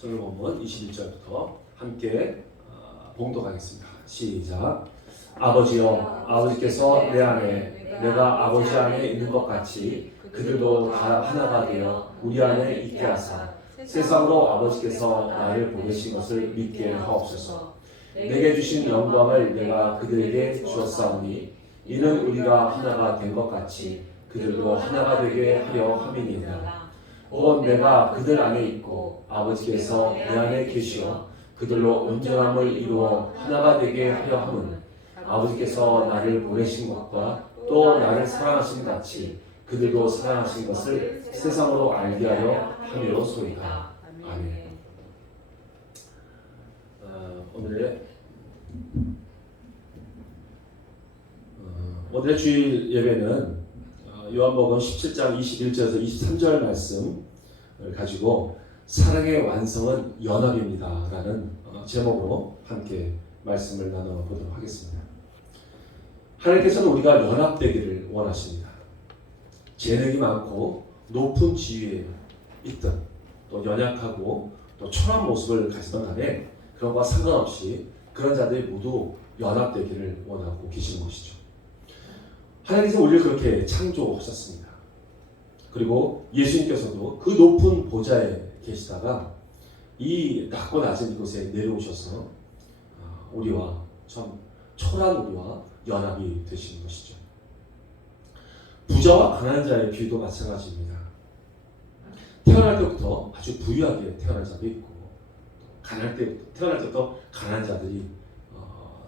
오늘 본문 21절부터 함께 봉독하겠습니다. 시작. 아버지여, 아버지께서 내 안에 내가 아버지 안에 있는 것 같이 그들도 다 하나가 되어 우리 안에 있게 하사 세상으로 아버지께서 나를 보내신 것을 믿게 하옵소서. 내게 주신 영광을 내가 그들에게 주었사오니 이는 우리가 하나가 된 것 같이 그들도 하나가 되게 하려 함이니이다. 곧 내가 그들 안에 있고 아버지께서 내 안에 계시어 그들로 온전함을 이루어 하나가 되게 하려 함은 아버지께서 나를 보내신 것과 또 나를 사랑하신 같이 그들도 사랑하신 것을 세상으로 알게 하려 함이로소이다. 아멘. 오늘의 주일 예배는 요한복음 17장 21절에서 23절 말씀을 가지고 사랑의 완성은 연합입니다 라는 제목으로 함께 말씀을 나눠보도록 하겠습니다. 하나님께서는 우리가 연합되기를 원하십니다. 재능이 많고 높은 지위에 있든 또 연약하고 또 초라한 모습을 가지던 간에 그런 것과 상관없이 그런 자들이 모두 연합되기를 원하고 계시는 것이죠. 하나님께서 우리를 그렇게 창조하셨습니다. 그리고 예수님께서도 그 높은 보좌에 계시다가 이 낮고 낮은 이곳에 내려오셔서 우리와 참 초라한 우리와 연합이 되시는 것이죠. 부자와 가난한 자의 비유도 마찬가지입니다. 태어날 때부터 아주 부유하게 태어난 자도 있고 태어날 때부터 가난한 자들이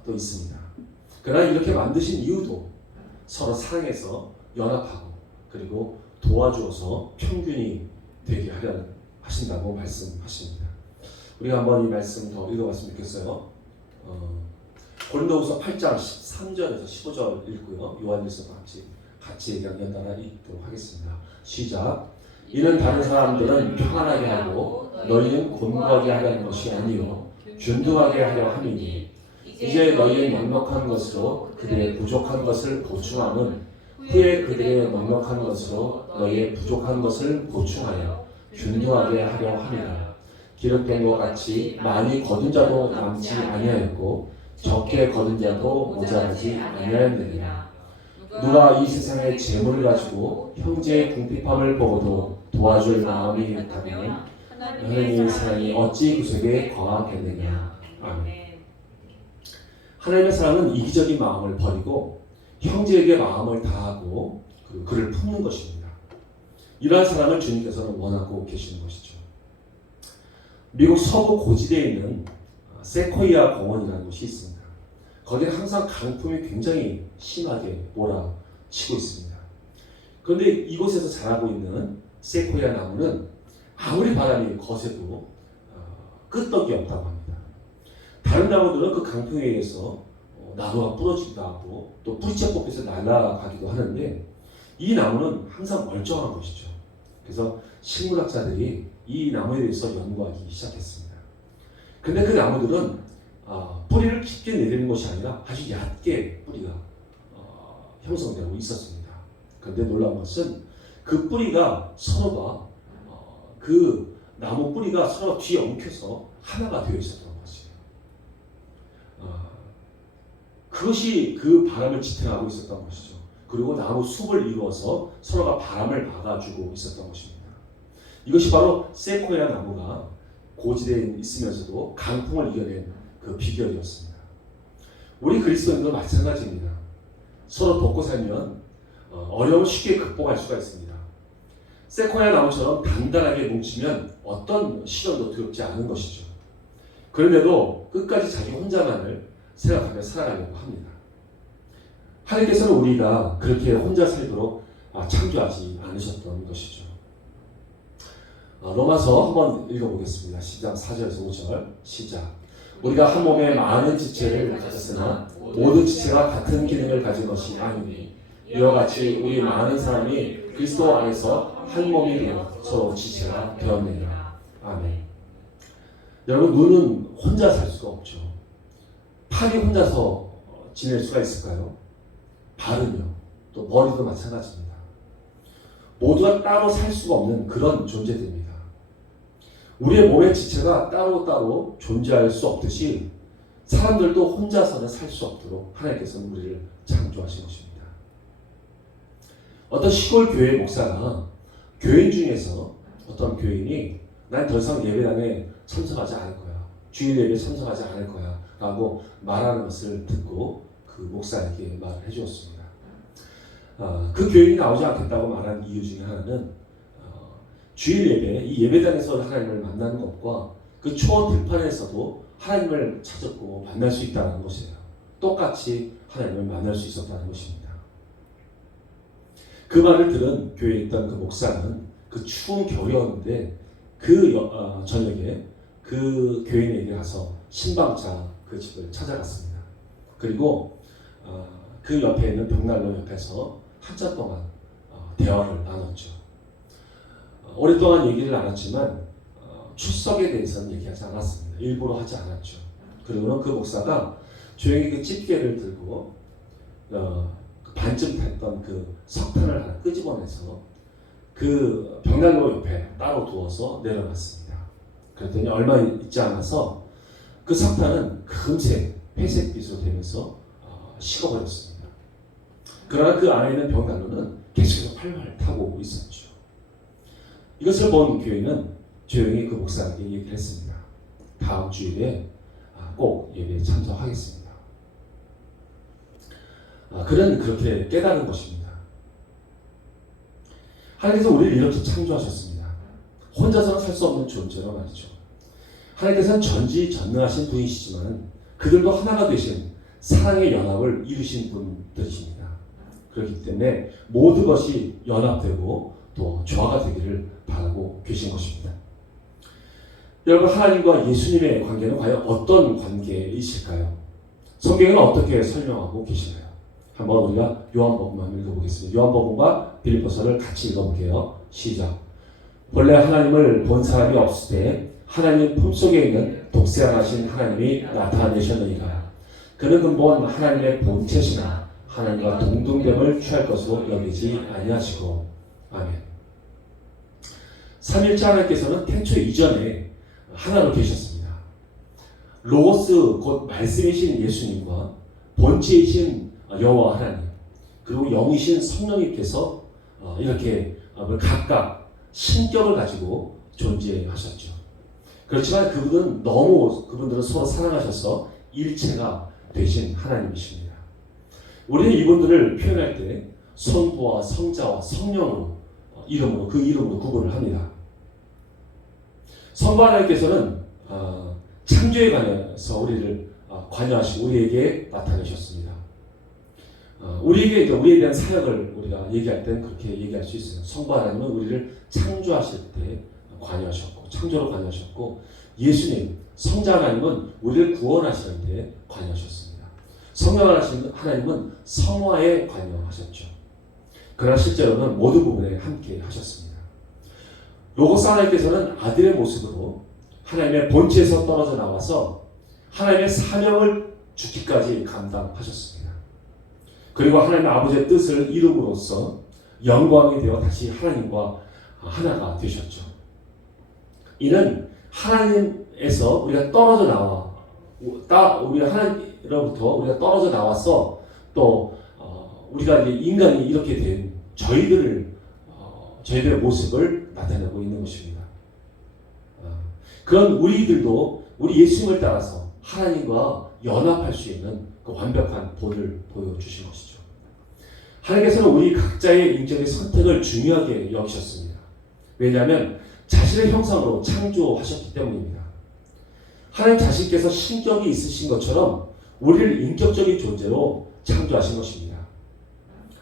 또 있습니다. 그러나 이렇게 만드신 이유도 서로 사랑해서 연합하고 그리고 도와주어서 평균이 되게 하신다고 말씀하십니다. 우리가 한번 이 말씀 더 읽어봤으면 좋겠어요. 고린도후서 8장 13절에서 15절 읽고요. 요한일서도 같이 연달아 읽도록 하겠습니다. 시작. 이는 다른 사람들은 평안하게 하고 너희는 곤고하게 하려는 것이 아니요 균등하게 하려 함이니 이제 너희의 넉넉한 것으로 그들의 부족한 것을 보충함은 후에 그들의 넉넉한 것으로 너희의 부족한 것을 보충하여 균등하게 하려 함이라. 기록된 것 같이 많이 거둔 자도 남지 아니하였고 적게 거둔 자도 모자라지 아니하였느니라. 누가 이 세상의 재물을 가지고 형제의 궁핍함을 보고도 도와줄 마음이 있다면 하나님의 사랑이 어찌 그 속에 거하겠느냐. 아멘. 하나님의 사랑은 이기적인 마음을 버리고 형제에게 마음을 다하고 그리고 그를 품는 것입니다. 이러한 사랑을 주님께서는 원하고 계시는 것이죠. 미국 서부 고지대에 있는 세코이아 공원이라는 곳이 있습니다. 거기는 항상 강풍이 굉장히 심하게 몰아치고 있습니다. 그런데 이곳에서 자라고 있는 세코이아 나무는 아무리 바람이 거세도 끄떡이 없다고 합니다. 다른 나무들은 그 강풍에 의해서 나무가 부러지기도 하고 또 뿌리째 뽑혀서 날아가기도 하는데 이 나무는 항상 멀쩡한 것이죠. 그래서 식물학자들이 이 나무에 대해서 연구하기 시작했습니다. 근데 그 나무들은 뿌리를 깊게 내리는 것이 아니라 아주 얕게 뿌리가 형성되고 있었습니다. 그런데 놀라운 것은 그 뿌리가 서로가 그 나무 뿌리가 서로 뒤에 엉켜서 하나가 되어 있었던 것이에요. 그것이 그 바람을 지탱하고 있었던 것이죠. 그리고 나무 숲을 이루어서 서로가 바람을 막아주고 있었던 것입니다. 이것이 바로 세코야 나무가 고지대에 있으면서도 강풍을 이겨낸 그 비결이었습니다. 우리 그리스도인도 마찬가지입니다. 서로 돕고 살면 어려움을 쉽게 극복할 수가 있습니다. 세코야 나무처럼 단단하게 뭉치면 어떤 시련도 두렵지 않은 것이죠. 그런데도 끝까지 자기 혼자만을 생각하며 살아가려고 합니다. 하나님께서는 우리가 그렇게 혼자 살도록 창조하지 않으셨던 것이죠. 로마서 한번 읽어보겠습니다. 10장 4절에서 5절 시작. 우리가 한 몸에 많은 지체를 가졌으나 모든 지체가 같은 기능을 가진 것이 아니니 이와 같이 우리 많은 사람이 그리스도 안에서 한 몸이 되어 서로 지체가 되었느니라. 아멘. 여러분, 눈은 혼자 살 수가 없죠. 팔이 혼자서 지낼 수가 있을까요? 발은요. 또 머리도 마찬가지입니다. 모두가 따로 살 수가 없는 그런 존재들입니다. 우리의 몸의 지체가 따로따로 존재할 수 없듯이 사람들도 혼자서는 살 수 없도록 하나님께서는 우리를 창조하신 것입니다. 어떤 시골 교회 목사가 교인 중에서 어떤 교인이 난 더 이상 예배당에 참석하지 않을 거야. 주일 예배에 참석하지 않을 거야. 라고 말하는 것을 듣고 그 목사에게 말을 해주었습니다. 그 교인이 나오지 않겠다고 말한 이유 중에 하나는 주일 예배, 이 예배당에서 하나님을 만나는 것과 그 초원 들판에서도 하나님을 찾았고 만날 수 있다는 것이에요. 똑같이 하나님을 만날 수 있었다는 것입니다. 그 말을 들은 교회에 있던 그 목사는 그 추운 겨울이었는데 그 저녁에 그 교인에게 가서 신방차 그 집을 찾아갔습니다. 그리고 그 옆에 있는 벽난로 옆에서 한참 동안 대화를 나눴죠. 오랫동안 얘기를 나눴지만 출석에 대해서는 얘기하지 않았습니다. 일부러 하지 않았죠. 그리고는 그 목사가 조용히 그 집게를 들고 반쯤 됐던 그 석탄을 하나 끄집어내서 그 벽난로 옆에 따로 두어서 내려놨습니다. 그랬더니 얼마 있지 않아서 그 석탄은 금세 회색빛으로 되면서 식어버렸습니다. 그러나 그 안에 있는 벽난로는 계속해서 활활 타고 있었죠. 이것을 본 교인은 조용히 그 목사에게 얘기를 했습니다. 다음 주일에 꼭 예배에 참석하겠습니다. 그는 그렇게 깨달은 것입니다. 하나님께서 우리를 이렇게 창조하셨습니다. 혼자서는 살 수 없는 존재로 말이죠. 하나님께서는 전지전능하신 분이시지만 그들도 하나가 되신 사랑의 연합을 이루신 분들이십니다. 그렇기 때문에 모든 것이 연합되고 또 조화가 되기를 바라고 계신 것입니다. 여러분, 하나님과 예수님의 관계는 과연 어떤 관계이실까요? 성경은 어떻게 설명하고 계시나요? 한번 우리가 요한복음만 읽어보겠습니다. 요한복음과 빌립보서를 같이 읽어볼게요. 시작. 본래 하나님을 본 사람이 없을 때 하나님 품속에 있는 독생하신 하나님이 나타내셨느니라. 그는 근본 하나님의 본체시나 하나님과 동등됨을 취할 것으로 여기지 아니하시고. 아멘. 삼일째 하나님께서는 태초 이전에 하나로 계셨습니다. 로고스 곧 말씀이신 예수님과 본체이신 여호와 하나님, 그리고 영이신 성령님께서 이렇게 각각 신격을 가지고 존재하셨죠. 그렇지만 그분들은 서로 사랑하셔서 일체가 되신 하나님이십니다. 우리는 이분들을 표현할 때 성부와 성자와 성령으로 그 이름으로 구분을 합니다. 성부 하나님께서는 창조에 관해서 우리를 관여하시고 우리에게 나타내셨습니다. 우리에 대한 사역을 우리가 얘기할 때는 그렇게 얘기할 수 있어요. 성부 하나님은 우리를 창조하실 때 관여하셨고, 창조로 관여하셨고, 예수님, 성자 하나님은 우리를 구원하시는 데 관여하셨습니다. 성령 하나님은 성화에 관여하셨죠. 그러나 실제로는 모든 부분에 함께 하셨습니다. 로고스 하나님께서는 아들의 모습으로 하나님의 본체에서 떨어져 나와서 하나님의 사명을 죽기까지 감당하셨습니다. 그리고 하나님 아버지의 뜻을 이룸으로써 영광이 되어 다시 하나님과 하나가 되셨죠. 이는 하나님에서 우리가 떨어져 나와, 우리가 하나님으로부터 우리가 떨어져 나와서 또 우리가 이제 인간이 이렇게 된 저희들의 모습을 나타내고 있는 것입니다. 그런 우리들도 우리 예수님을 따라서 하나님과 연합할 수 있는 그 완벽한 본을 보여주신 것이죠. 하나님께서는 우리 각자의 인격의 선택을 중요하게 여기셨습니다. 왜냐하면 자신의 형상으로 창조하셨기 때문입니다. 하나님 자신께서 신격이 있으신 것처럼 우리를 인격적인 존재로 창조하신 것입니다.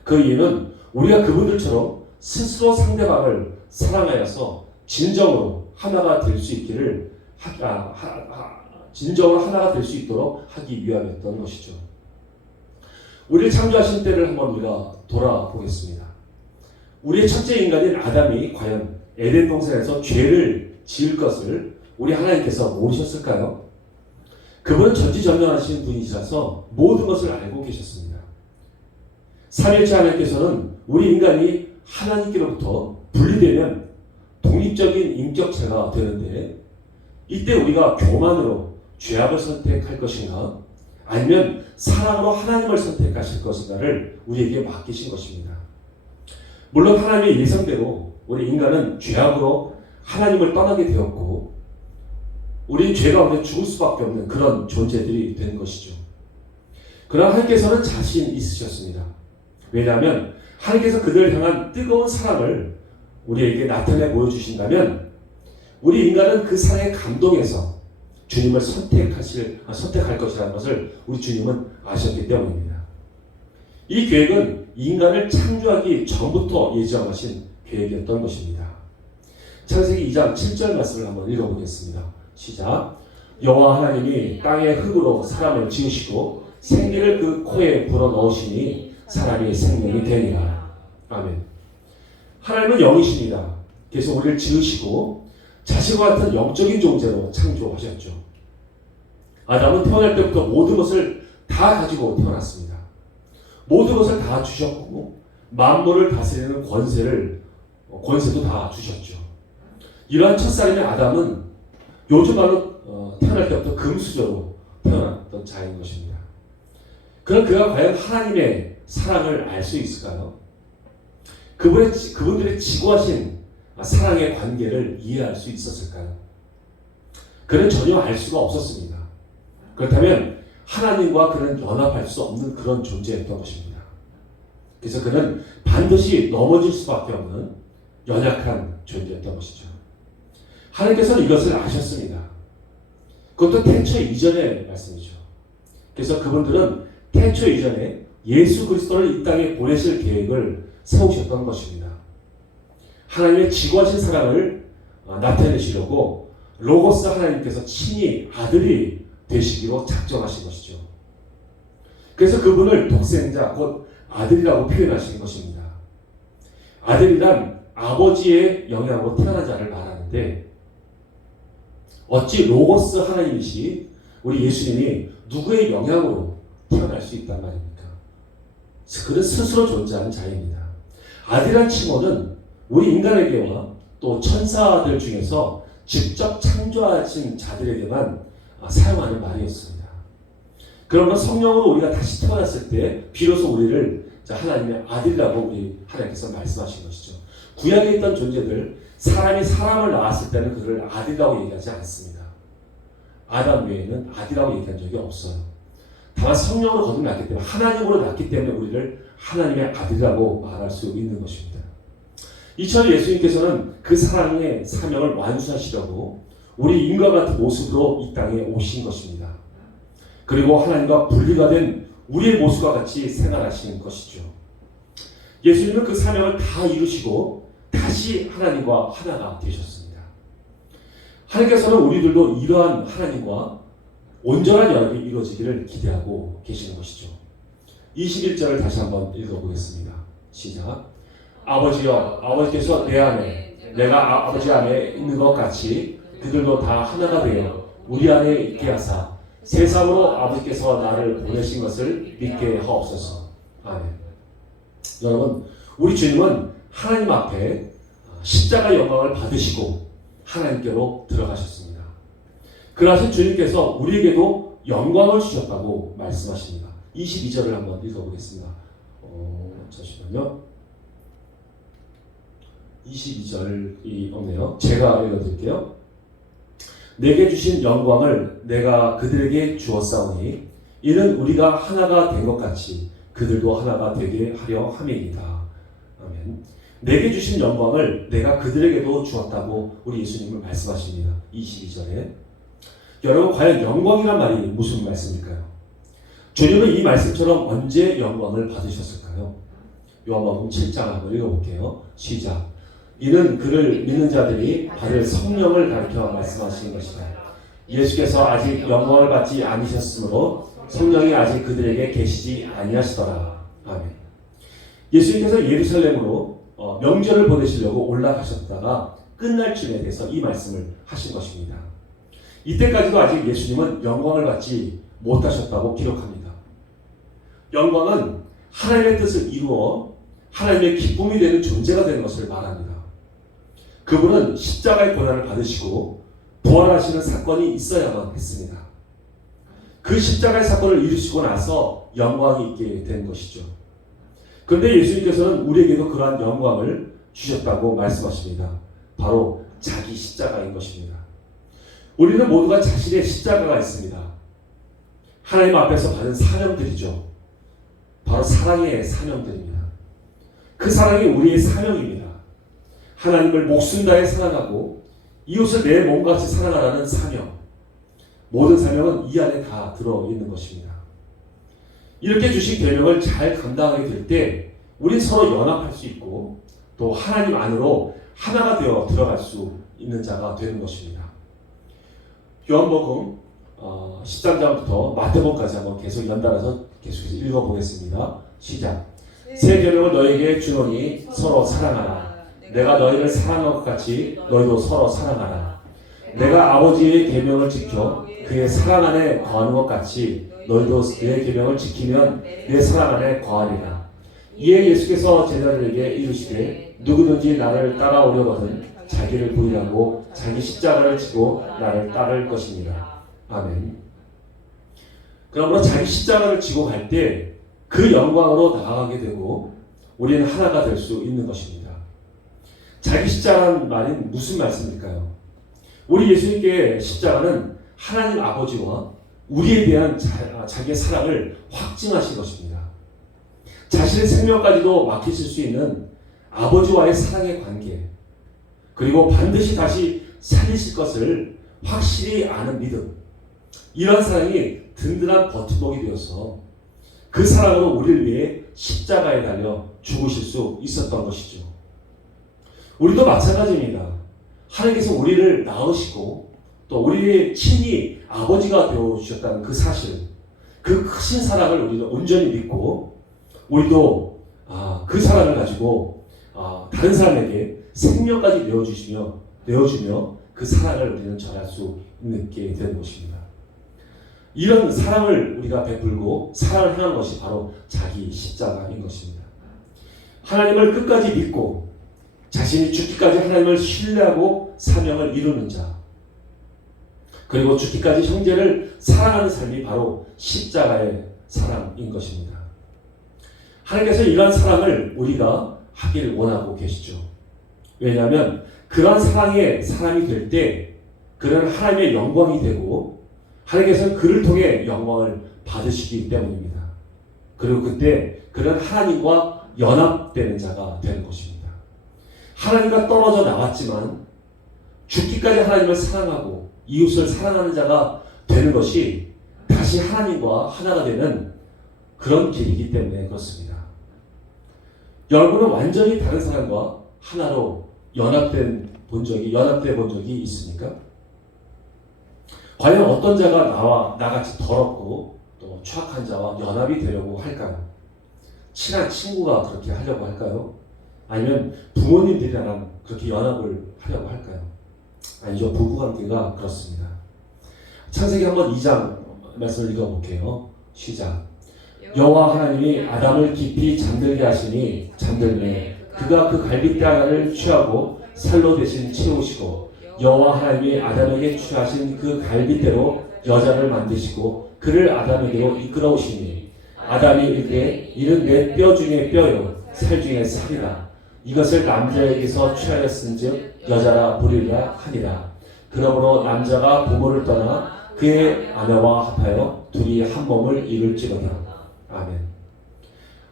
그 이유는 우리가 그분들처럼 스스로 상대방을 사랑하여서 진정으로 하나가 될 수 있기를 진정으로 하나가 될 수 있도록 하기 위함이었던 것이죠. 우리를 창조하신 때를 한번 우리가 돌아보겠습니다. 우리의 첫째 인간인 아담이 과연 에덴 동산에서 죄를 지을 것을 우리 하나님께서 모르셨을까요? 그분은 전지전능하신 분이시라서 모든 것을 알고 계셨습니다. 삼일째 하나님께서는 우리 인간이 하나님께로부터 분리되면 독립적인 인격체가 되는데 이때 우리가 교만으로 죄악을 선택할 것인가 아니면 사랑으로 하나님을 선택하실 것인가를 우리에게 맡기신 것입니다. 물론 하나님의 예상대로 우리 인간은 죄악으로 하나님을 떠나게 되었고 우리는 죄 가운데 죽을 수밖에 없는 그런 존재들이 된 것이죠. 그러나 하나님께서는 자신 있으셨습니다. 왜냐하면 하나님께서 그들을 향한 뜨거운 사랑을 우리에게 나타내 보여주신다면 우리 인간은 그 사랑에 감동해서 주님을 선택할 것이라는 것을 우리 주님은 아셨기 때문입니다. 이 계획은 인간을 창조하기 전부터 예정하신 계획이었던 것입니다. 창세기 2장 7절 말씀을 한번 읽어보겠습니다. 시작. 여호와 하나님이 땅의 흙으로 사람을 지으시고 생기를 그 코에 불어넣으시니 사람이 생명이 되니라. 아멘. 하나님은 영이십니다. 그래서 우리를 지으시고 자신과 같은 영적인 존재로 창조하셨죠. 아담은 태어날 때부터 모든 것을 다 가지고 태어났습니다. 모든 것을 다 주셨고 만물을 다스리는 권세도 다 주셨죠. 이러한 첫사람의 아담은 요즘 말로 태어날 때부터 금수저로 태어났던 자인 것입니다. 그럼 그가 과연 하나님의 사랑을 알 수 있을까요? 그분들의 지고하신 사랑의 관계를 이해할 수 있었을까요? 그는 전혀 알 수가 없었습니다. 그렇다면 하나님과 그는 연합할 수 없는 그런 존재였던 것입니다. 그래서 그는 반드시 넘어질 수밖에 없는 연약한 존재였던 것이죠. 하나님께서는 이것을 아셨습니다. 그것도 태초 이전의 말씀이죠. 그래서 그분들은 태초 이전에 예수 그리스도를 이 땅에 보내실 계획을 세우셨던 것입니다. 하나님의 지고하신 사랑을 나타내시려고 로고스 하나님께서 친히 아들이 되시기로 작정하신 것이죠. 그래서 그분을 독생자 곧 아들이라고 표현하시는 것입니다. 아들이란 아버지의 영향으로 태어난 자를 말하는데 어찌 로고스 하나님이시 우리 예수님이 누구의 영향으로 태어날 수 있단 말입니까? 그는 스스로 존재하는 자입니다. 아들이란 칭호는 우리 인간에게와 또 천사들 중에서 직접 창조하신 자들에게만 사용하는 말이었습니다. 그러면 성령으로 우리가 다시 태어났을 때 비로소 우리를 하나님의 아들이라고 우리 하나님께서 말씀하신 것이죠. 구약에 있던 존재들 사람이 사람을 낳았을 때는 그를 아들이라고 얘기하지 않습니다. 아담 외에는 아들이라고 얘기한 적이 없어요. 다만 성령으로 거듭났기 때문에 하나님으로 낳기 때문에 우리를 하나님의 아들이라고 말할 수 있는 것입니다. 이처럼 예수님께서는 그 사랑의 사명을 완수하시려고 우리 인과 같은 모습으로 이 땅에 오신 것입니다. 그리고 하나님과 분리가 된 우리의 모습과 같이 생활하신 것이죠. 예수님은 그 사명을 다 이루시고 다시 하나님과 하나가 되셨습니다. 하나님께서는 우리들도 이러한 하나님과 온전한 연합이 이루어지기를 기대하고 계시는 것이죠. 21절을 다시 한번 읽어보겠습니다. 시작. 아버지여, 아버지께서 내 안에 내가 아버지 안에 있는 것 같이 그들도 다 하나가 되어 우리 안에 있게 하사 세상으로 아버지께서 나를 보내신 것을 믿게 하옵소서. 아멘. 여러분, 우리 주님은 하나님 앞에 십자가 영광을 받으시고 하나님께로 들어가셨습니다. 그러하신 주님께서 우리에게도 영광을 주셨다고 말씀하십니다. 22절을 한번 읽어보겠습니다. 잠시만요. 22절이 없네요. 제가 읽어드릴게요. 내게 주신 영광을 내가 그들에게 주었사오니 이는 우리가 하나가 된 것 같이 그들도 하나가 되게 하려 함이니이다. 아멘. 내게 주신 영광을 내가 그들에게도 주었다고 우리 예수님은 말씀하십니다. 22절에. 여러분, 과연 영광이란 말이 무슨 말씀일까요? 주님은 이 말씀처럼 언제 영광을 받으셨을까요? 요한복음 7장 한번 읽어볼게요. 시작. 이는 그를 믿는 자들이 받을 성령을 가리켜 말씀하시는 것이다. 예수께서 아직 영광을 받지 아니셨으므로 성령이 아직 그들에게 계시지 아니하시더라. 아멘. 예수님께서 예루살렘으로 명절을 보내시려고 올라가셨다가 끝날 쯤에 대해서 이 말씀을 하신 것입니다. 이때까지도 아직 예수님은 영광을 받지 못하셨다고 기록합니다. 영광은 하나님의 뜻을 이루어 하나님의 기쁨이 되는 존재가 되는 것을 말합니다. 그분은 십자가의 고난을 받으시고 부활하시는 사건이 있어야만 했습니다. 그 십자가의 사건을 이루시고 나서 영광이 있게 된 것이죠. 그런데 예수님께서는 우리에게도 그러한 영광을 주셨다고 말씀하십니다. 바로 자기 십자가인 것입니다. 우리는 모두가 자신의 십자가가 있습니다. 하나님 앞에서 받은 사명들이죠. 바로 사랑의 사명들입니다. 그 사랑이 우리의 사명입니다. 하나님을 목숨 다해 사랑하고 이웃을 내 몸같이 사랑하라는 사명. 모든 사명은 이 안에 다 들어있는 것입니다. 이렇게 주신 계명을 잘 감당하게 될 때 우린 서로 연합할 수 있고 또 하나님 안으로 하나가 되어 들어갈 수 있는 자가 되는 것입니다. 요한복음 13장부터 마태복음까지 한번 계속 연달아서 계속해서 읽어보겠습니다. 시작. 새 계명을 너에게 주노니 서로 사랑하라. 내가 너희를 사랑한 것 같이 너희도 서로 사랑하라. 내가 아버지의 계명을 지켜 그의 사랑 안에 거하는 것 같이 너희도 내 계명을 지키면 내 사랑 안에 거하리라. 이에 예수께서 제자들에게 이르시되 누구든지 나를 따라오려거든 자기를 부인하고 자기 십자가를 지고 나를 따를 것입니다. 아멘. 그러므로 자기 십자가를 지고 갈 때 그 영광으로 나아가게 되고 우리는 하나가 될 수 있는 것입니다. 자기 십자가라는 말이 무슨 말씀일까요? 우리 예수님께 십자가는 하나님 아버지와 우리에 대한 자기의 사랑을 확증하신 것입니다. 자신의 생명까지도 맡기실 수 있는 아버지와의 사랑의 관계, 그리고 반드시 다시 살리실 것을 확실히 아는 믿음, 이런 사랑이 든든한 버팀목이 되어서 그 사랑으로 우리를 위해 십자가에 달려 죽으실 수 있었던 것이죠. 우리도 마찬가지입니다. 하나님께서 우리를 낳으시고 또 우리의 친히 아버지가 되어주셨다는 그 사실, 그 크신 사랑을 우리는 온전히 믿고 우리도 그 사랑을 가지고 다른 사람에게 생명까지 내어주며 그 사랑을 우리는 전할 수 있게 되는 것입니다. 이런 사랑을 우리가 베풀고 사랑을 행하는 것이 바로 자기 십자가인 것입니다. 하나님을 끝까지 믿고 자신이 죽기까지 하나님을 신뢰하고 사명을 이루는 자, 그리고 죽기까지 형제를 사랑하는 삶이 바로 십자가의 사랑인 것입니다. 하나님께서 이러한 사랑을 우리가 하기를 원하고 계시죠. 왜냐하면 그러한 사랑의 사람이 될 때 그는 하나님의 영광이 되고 하나님께서는 그를 통해 영광을 받으시기 때문입니다. 그리고 그때 그는 하나님과 연합되는 자가 되는 것입니다. 하나님과 떨어져 나왔지만 죽기까지 하나님을 사랑하고 이웃을 사랑하는 자가 되는 것이 다시 하나님과 하나가 되는 그런 길이기 때문에 그렇습니다. 여러분은 완전히 다른 사람과 하나로 연합돼 본 적이 있습니까? 과연 어떤 자가 나같이 더럽고 또 추악한 자와 연합이 되려고 할까요? 친한 친구가 그렇게 하려고 할까요? 아니면 부모님들이랑 그렇게 연합을 하려고 할까요? 아니죠. 부부관계가 그렇습니다. 창세기 한번 2장 말씀을 읽어볼게요. 시작. 여호와 하나님이 아담을 깊이 잠들게 하시니 잠들매 그가 그 갈빗대 하나를 취하고 살로 대신 채우시고 여호와 하나님이 아담에게 취하신 그 갈빗대로 여자를 만드시고 그를 아담에게로 이끌어오시니 아담이 이르되 이는 내 뼈 중에 뼈요 살 중에 살이라 이것을 남자에게서 취하였은즉 여자라 부르리라 하니라. 그러므로 남자가 부모를 떠나 그의 아내와 합하여 둘이 한 몸을 이룰지로다. 아멘.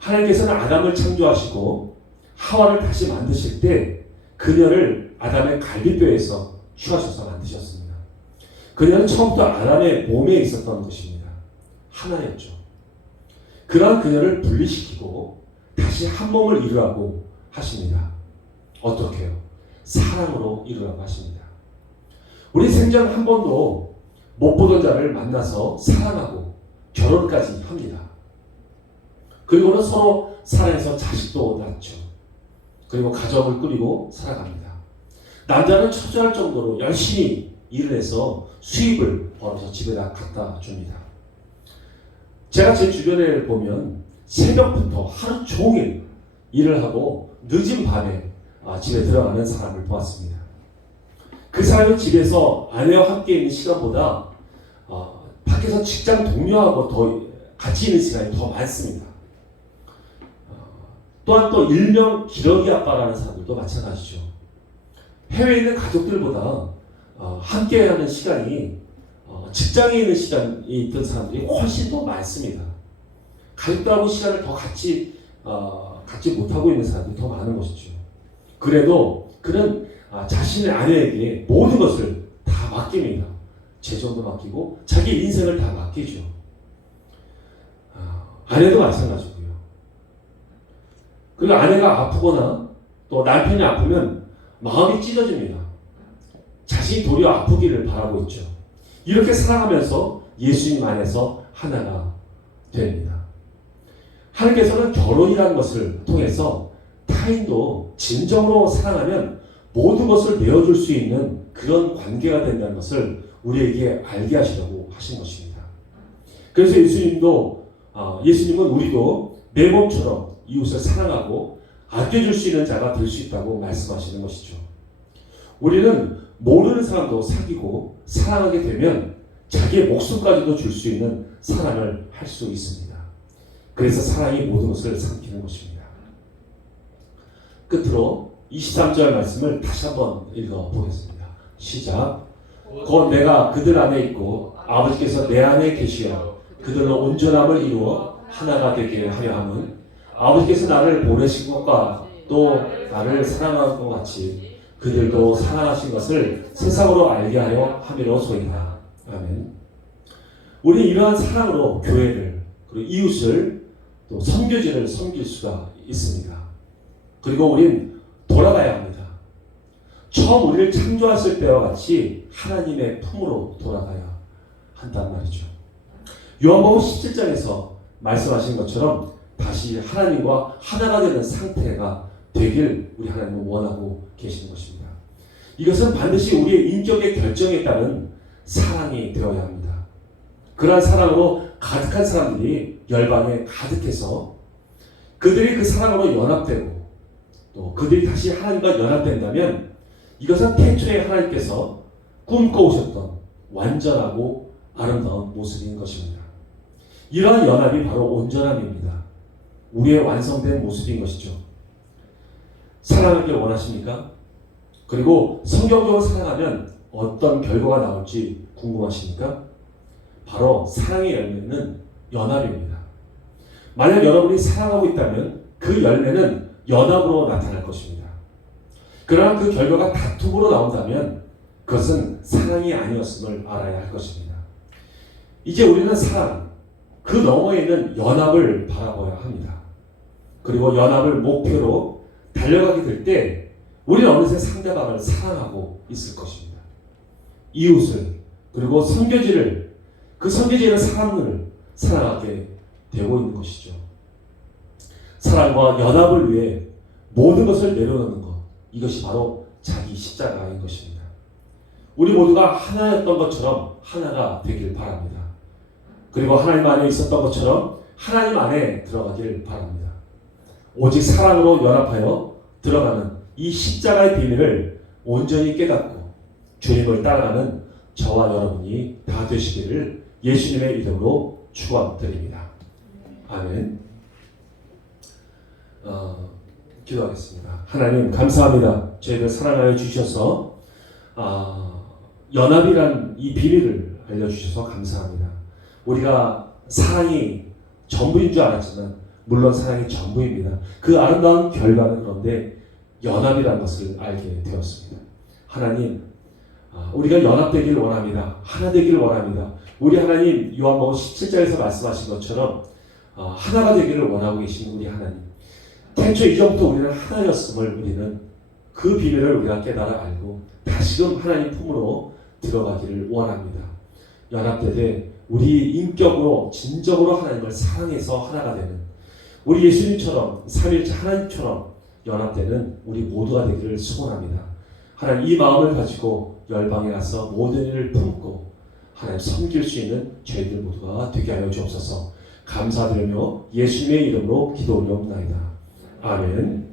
하나님께서는 아담을 창조하시고 하와를 다시 만드실 때 그녀를 아담의 갈비뼈에서 취하셔서 만드셨습니다. 그녀는 처음부터 아담의 몸에 있었던 것입니다. 하나였죠. 그러한 그녀를 분리시키고 다시 한 몸을 이루라고 하십니다. 어떻게요? 사랑으로 이루라고 하십니다. 우리 생전 한 번도 못 보던 자를 만나서 사랑하고 결혼까지 합니다. 그리고는 서로 사랑해서 자식도 낳죠. 그리고 가정을 꾸리고 살아갑니다. 남자는 초조할 정도로 열심히 일을 해서 수입을 벌어서 집에다 갖다 줍니다. 제가 제 주변에 보면 새벽부터 하루 종일 일을 하고 늦은 밤에 집에 들어가는 사람을 보았습니다. 그 사람의 집에서 아내와 함께 있는 시간보다 밖에서 직장 동료하고 더 같이 있는 시간이 더 많습니다. 또한 또 일명 기러기 아빠라는 사람들도 마찬가지죠. 해외에 있는 가족들보다 함께하는 시간이 직장에 있는 시간이 있던 사람들이 훨씬 더 많습니다. 가족들하고 시간을 더 갖지 못하고 있는 사람들이 더 많은 것이죠. 그래도 그는 자신의 아내에게 모든 것을 다 맡깁니다. 재정도 맡기고 자기 인생을 다 맡기죠. 아내도 마찬가지고요. 그리고 아내가 아프거나 또 남편이 아프면 마음이 찢어집니다. 자신이 도리어 아프기를 바라고 있죠. 이렇게 살아가면서 예수님 안에서 하나가 됩니다. 하나님께서는 결혼이라는 것을 통해서 타인도 진정으로 사랑하면 모든 것을 내어줄 수 있는 그런 관계가 된다는 것을 우리에게 알게 하시려고 하신 것입니다. 그래서 예수님은 우리도 내 몸처럼 이웃을 사랑하고 아껴줄 수 있는 자가 될 수 있다고 말씀하시는 것이죠. 우리는 모르는 사람도 사귀고 사랑하게 되면 자기의 목숨까지도 줄 수 있는 사랑을 할 수 있습니다. 그래서 사랑이 모든 것을 삼키는 것입니다. 끝으로 23절 말씀을 다시 한번 읽어보겠습니다. 시작. 곧 내가 그들 안에 있고 아버지께서 내 안에 계시어 그들로 온전함을 이루어 하나가 되게 하려 함은 아버지께서 나를 보내신 것과 또 나를 사랑한 것 같이 그들도 사랑하신 것을 세상으로 알게 하려 함이로소이다. 아멘. 우리 이러한 사랑으로 교회를 그리고 이웃을 또 선교지를 섬길 수가 있습니다. 그리고 우린 돌아가야 합니다. 처음 우리를 창조하실 때와 같이 하나님의 품으로 돌아가야 한단 말이죠. 요한복음 17장에서 말씀하신 것처럼 다시 하나님과 하나가 되는 상태가 되길 우리 하나님은 원하고 계시는 것입니다. 이것은 반드시 우리의 인격의 결정에 따른 사랑이 되어야 합니다. 그러한 사랑으로 가득한 사람들이 열방에 가득해서 그들이 그 사랑으로 연합되고 또 그들이 다시 하나님과 연합된다면 이것은 태초에 하나님께서 꿈꿔오셨던 완전하고 아름다운 모습인 것입니다. 이러한 연합이 바로 온전함입니다. 우리의 완성된 모습인 것이죠. 사랑하길 원하십니까? 그리고 성경적으로 사랑하면 어떤 결과가 나올지 궁금하십니까? 바로 사랑의 열매는 연합입니다. 만약 여러분이 사랑하고 있다면 그 열매는 연합으로 나타날 것입니다. 그러나 그 결과가 다툼으로 나온다면 그것은 사랑이 아니었음을 알아야 할 것입니다. 이제 우리는 사랑, 그 너머에 있는 연합을 바라봐야 합니다. 그리고 연합을 목표로 달려가게 될 때 우리는 어느새 상대방을 사랑하고 있을 것입니다. 이웃을 그리고 선교지를 그 선교지에는 사람을 사랑하게 되고 있는 것이죠. 사랑과 연합을 위해 모든 것을 내려놓는 것, 이것이 바로 자기 십자가인 것입니다. 우리 모두가 하나였던 것처럼 하나가 되길 바랍니다. 그리고 하나님 안에 있었던 것처럼 하나님 안에 들어가길 바랍니다. 오직 사랑으로 연합하여 들어가는 이 십자가의 비밀을 온전히 깨닫고 주님을 따라가는 저와 여러분이 다 되시기를 예수님의 이름으로 축원드립니다. 아멘. 기도하겠습니다. 하나님 감사합니다. 저희를 사랑하여 주셔서 연합이란 이 비밀을 알려주셔서 감사합니다. 우리가 사랑이 전부인 줄 알았지만 물론 사랑이 전부입니다. 그 아름다운 결과는 그런데 연합이라는 것을 알게 되었습니다. 하나님, 우리가 연합되기를 원합니다. 하나 되기를 원합니다. 우리 하나님 요한복음 17장에서 말씀하신 것처럼 하나가 되기를 원하고 계신 우리 하나님. 태초 이전부터 우리는 하나였음을 우리는 그 비밀을 우리가 깨달아 알고 다시금 하나님 품으로 들어가기를 원합니다. 연합되되 우리 인격으로 진정으로 하나님을 사랑해서 하나가 되는 우리 예수님처럼 삼위일체 하나님처럼 연합되는 우리 모두가 되기를 소원합니다. 하나님 이 마음을 가지고 열방에 가서 모든 일을 품고 하나님 섬길 수 있는 저희들 모두가 되게 하여 주옵소서. 감사드리며 예수님의 이름으로 기도 올려옵나이다. 아멘.